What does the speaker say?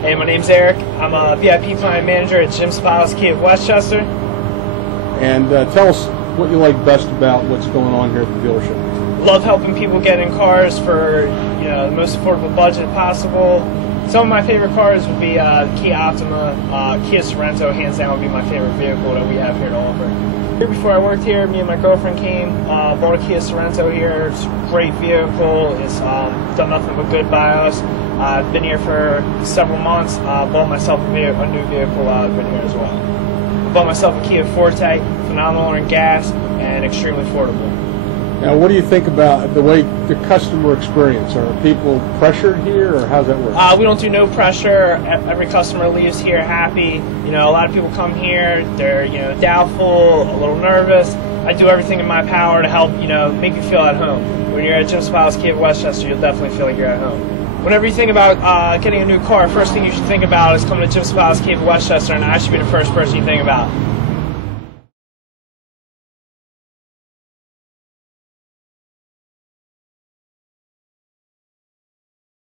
Hey, my name's Eric. I'm a VIP client manager at Jim Spiles Kia of Westchester. And tell us what you like best about what's going on here at the dealership. Love helping people get in cars for the most affordable budget possible. Some of my favorite cars would be Kia Optima, Kia Sorento, hands down would be my favorite vehicle that we have here at Oliver. Here before I worked here, me and my girlfriend came, bought a Kia Sorento here. It's a great vehicle. It's done nothing but good by us. I've been here for several months. Bought myself a new vehicle. I've been here as well. Bought myself a Kia Forte, phenomenal in gas and extremely affordable. Now, what do you think about the customer experience? Are people pressured here, or how's that work? We don't do no pressure. Every customer leaves here happy. A lot of people come here, they're doubtful, a little nervous. I do everything in my power to help make you feel at home. When you're at Jim Spiles Kia of Westchester, you'll definitely feel like you're at home. Whenever you think about getting a new car, first thing you should think about is coming to Jim Spiles Kia of Westchester, and I should be the first person you think about.